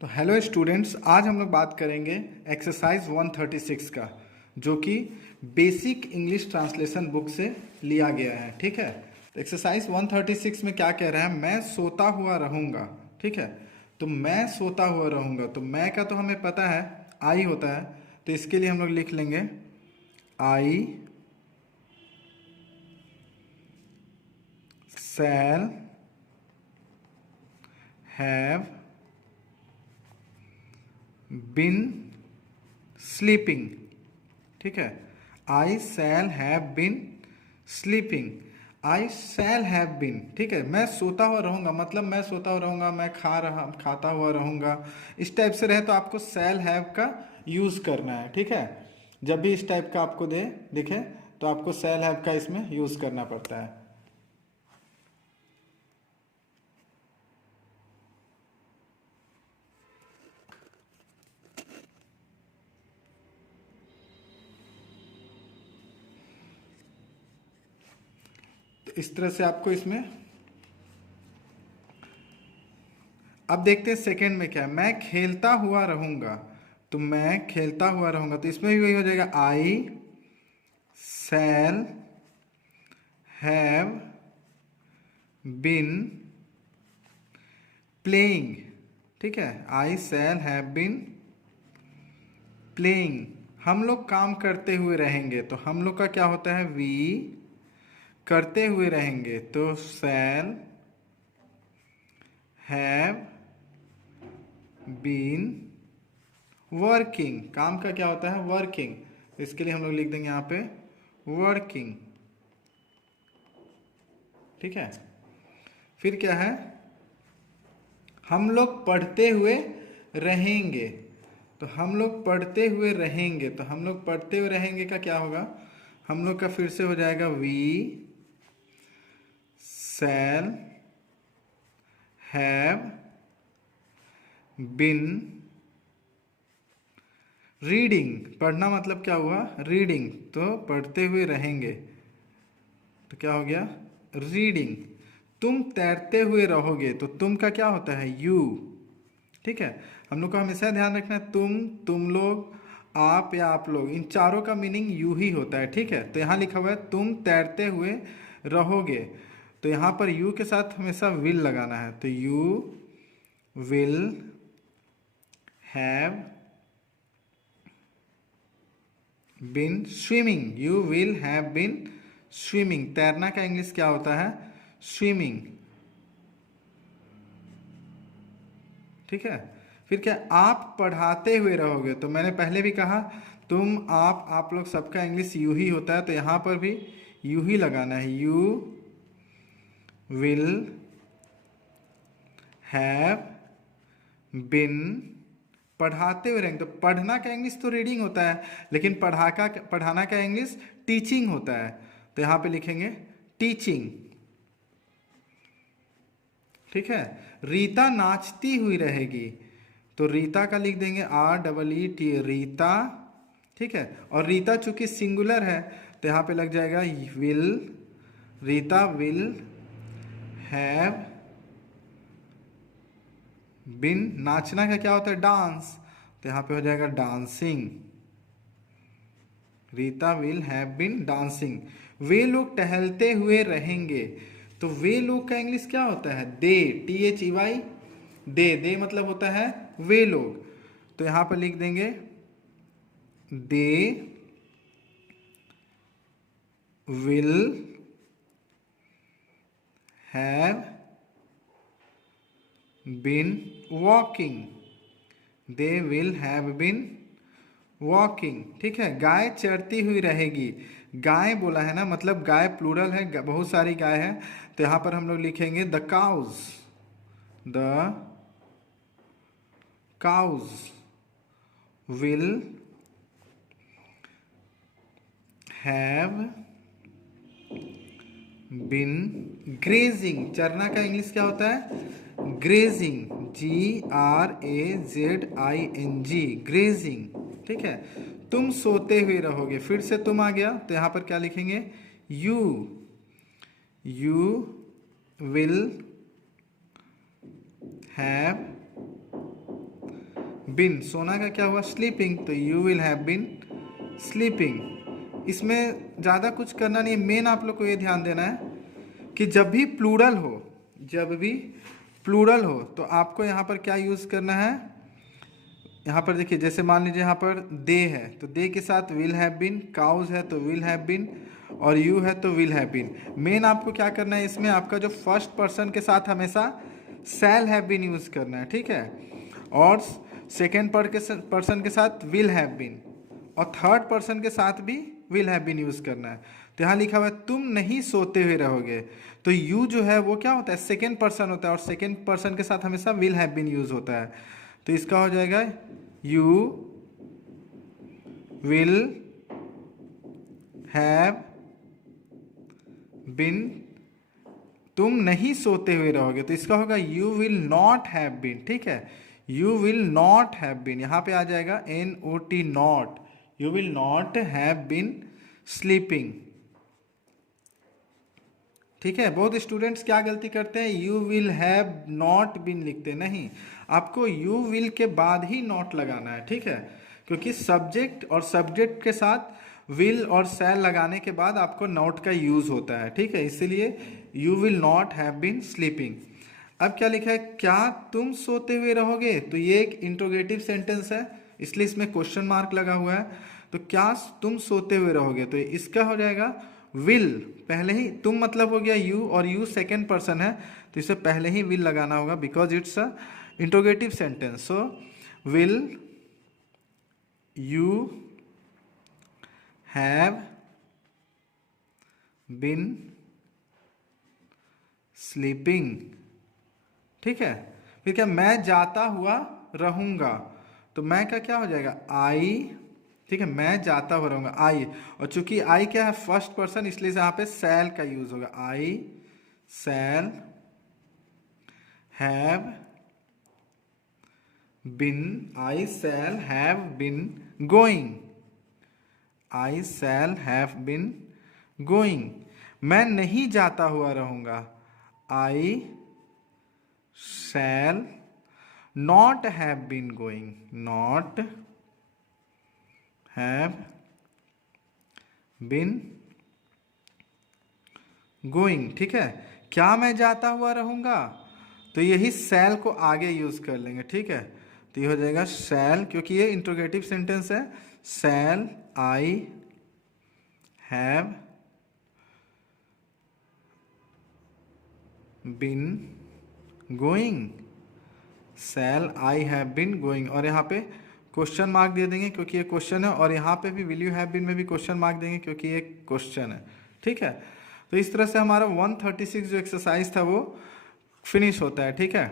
तो hello students, आज हम लोग बात करेंगे एक्सरसाइज 136 का, जो कि बेसिक इंग्लिश ट्रांसलेशन बुक से लिया गया है। ठीक है, तो एक्सरसाइज 136 में क्या कह रहा है? मैं सोता हुआ रहूँगा। ठीक है, तो मैं सोता हुआ रहूँगा, तो मैं का तो हमें पता है आई होता है, तो इसके लिए हम लोग लिख लेंगे आई शैल हैव बिन स्लीपिंग। ठीक है, I shall have been sleeping. I shall have been, ठीक है, मैं सोता हुआ रहूंगा, मतलब मैं सोता हुआ रहूंगा, मैं खाता हुआ रहूंगा। इस टाइप से रहे तो आपको शैल हैव का यूज करना है। ठीक है, जब भी इस टाइप का आपको दिखे तो आपको शैल हैव का इसमें यूज करना पड़ता है। तो इस तरह से आपको इसमें, अब देखते हैं सेकंड में क्या है। मैं खेलता हुआ रहूंगा, तो मैं खेलता हुआ रहूंगा, तो इसमें भी वही हो जाएगा आई शैल हैव बिन प्लेइंग। ठीक है, I shall have been playing. हम लोग काम करते हुए रहेंगे, तो हम लोग का क्या होता है? वी करते हुए रहेंगे, तो शैल हैव बीन वर्किंग। काम का क्या होता है? वर्किंग। तो इसके लिए हम लोग लिख देंगे यहाँ पे वर्किंग। ठीक है, फिर क्या है? हम लोग पढ़ते हुए रहेंगे, तो हम लोग पढ़ते हुए रहेंगे, तो हम लोग पढ़ते हुए रहेंगे का क्या होगा? हम लोग का फिर से हो जाएगा we shall have been reading. पढ़ना मतलब क्या हुआ? रीडिंग। तो पढ़ते हुए रहेंगे, तो क्या हो गया? रीडिंग। तुम तैरते हुए रहोगे, तो तुम का क्या होता है? यू। ठीक है, हम लोग को हमेशा ध्यान रखना है तुम लोग, आप या आप लोग, इन चारों का मीनिंग यू ही होता है। ठीक है, तो यहाँ लिखा हुआ है तुम तैरते हुए रहोगे, तो यहाँ पर यू के साथ हमेशा विल लगाना है, तो you will have bin swimming. You will have bin swimming. तैरना का इंग्लिश क्या होता है? स्विमिंग। ठीक है, फिर क्या? आप पढ़ाते हुए रहोगे, तो मैंने पहले भी कहा तुम, आप लोग सबका इंग्लिश यू ही होता है, तो यहाँ पर भी यू ही लगाना है। यू विल हैव बिन, पढ़ाते हुए रहेंगे, तो पढ़ना का इंग्लिश तो रीडिंग होता है, लेकिन पढ़ाना का इंग्लिश टीचिंग होता है, तो यहाँ पे लिखेंगे टीचिंग। ठीक है, रीता नाचती हुई रहेगी, तो रीता का लिख देंगे REET, रीता। ठीक है, और रीता चूंकि सिंगुलर है, तो यहाँ पे लग जाएगा विल। रीता विल हैव बिन, नाचना का क्या होता है? डांस, तो यहाँ पे हो जाएगा dancing. Rita will have been dancing. वे लोग टहलते हुए रहेंगे, तो वे लोग का इंग्लिश क्या होता है? दे, THEY, दे मतलब होता है वे लोग, तो यहां पर लिख देंगे they will have bin walking. They will have bin walking. ठीक है, गाय चरती हुई रहेगी। गाय बोला है ना, मतलब गाय प्लूरल है, बहुत सारी गाय है, तो यहां पर हम लोग लिखेंगे the cows. The cows will have been grazing. चरना का इंग्लिश क्या होता है? ग्रेजिंग। GRAZING, grazing. ठीक है, तुम सोते हुए रहोगे, फिर से तुम आ गया, तो यहां पर क्या लिखेंगे? यू विल हैव बिन, सोना का क्या हुआ, स्लीपिंग, तो you will have been sleeping. इसमें ज़्यादा कुछ करना नहीं है, मेन आप लोग को ये ध्यान देना है कि जब भी प्लूरल हो, जब भी प्लूरल हो तो आपको यहाँ पर क्या यूज़ करना है। यहाँ पर देखिए, जैसे मान लीजिए यहाँ पर दे है तो दे के साथ विल हैव बीन, काउज है तो विल हैव बीन, और यू है तो विल हैव बीन। मेन आपको क्या करना है इसमें, आपका जो फर्स्ट पर्सन के साथ हमेशा शैल हैव बीन यूज़ करना है, ठीक है, और सेकेंड पर्सन के साथ विल हैव बीन, और थर्ड पर्सन के साथ भी विल हैव बीन यूज़ करना है। तो यहाँ लिखा हुआ है तुम नहीं सोते हुए रहोगे, तो यू जो है वो क्या होता है, सेकेंड पर्सन होता है, और सेकेंड पर्सन के साथ हमेशा विल हैव बीन यूज़ होता है। तो इसका हो जाएगा यू विल हैव बिन, तुम नहीं सोते हुए रहोगे, तो इसका होगा you will not have been, ठीक है, you will not have been, यहाँ पे आ जाएगा NOT not, you will not have been sleeping, ठीक है। बहुत स्टूडेंट्स क्या गलती करते हैं, you will have not been लिखते, नहीं, आपको यू विल के बाद ही नॉट लगाना है, ठीक है, क्योंकि सब्जेक्ट और सब्जेक्ट के साथ विल और शैल लगाने के बाद आपको नॉट का यूज होता है, ठीक है, इसीलिए you will not have been sleeping. अब क्या लिखा है, क्या तुम सोते हुए रहोगे, तो ये एक इंट्रोगेटिव सेंटेंस है इसलिए इसमें क्वेश्चन मार्क लगा हुआ है, तो क्या तुम सोते हुए रहोगे, तो इसका हो जाएगा विल, पहले ही तुम मतलब हो गया यू, और यू सेकेंड पर्सन है तो इसे पहले ही विल लगाना होगा because it's a interrogative sentence. So will you have been sleeping, ठीक है। फिर क्या, मैं जाता हुआ रहूंगा, तो मैं का क्या हो जाएगा, आई, ठीक है, मैं जाता हुआ रहूंगा, आई, और चूंकि आई क्या है फर्स्ट पर्सन इसलिए यहाँ पे शैल का यूज होगा, I shall have been, I shall have been going, I shall have been going. मैं नहीं जाता हुआ रहूंगा, I shall not have been going, not have been going, ठीक है। क्या मैं जाता हुआ रहूंगा, तो यही शैल को आगे यूज कर लेंगे, ठीक है, तो ये हो जाएगा शैल, क्योंकि ये इंट्रोगेटिव सेंटेंस है, shall I have been going, shall I have been going, और यहाँ पे क्वेश्चन मार्क दे देंगे क्योंकि ये क्वेश्चन है, और यहाँ पे भी विल यू हैव बीन में भी क्वेश्चन मार्क देंगे क्योंकि ये क्वेश्चन है, ठीक है। तो इस तरह से हमारा 136 जो एक्सरसाइज था वो फिनिश होता है, ठीक है।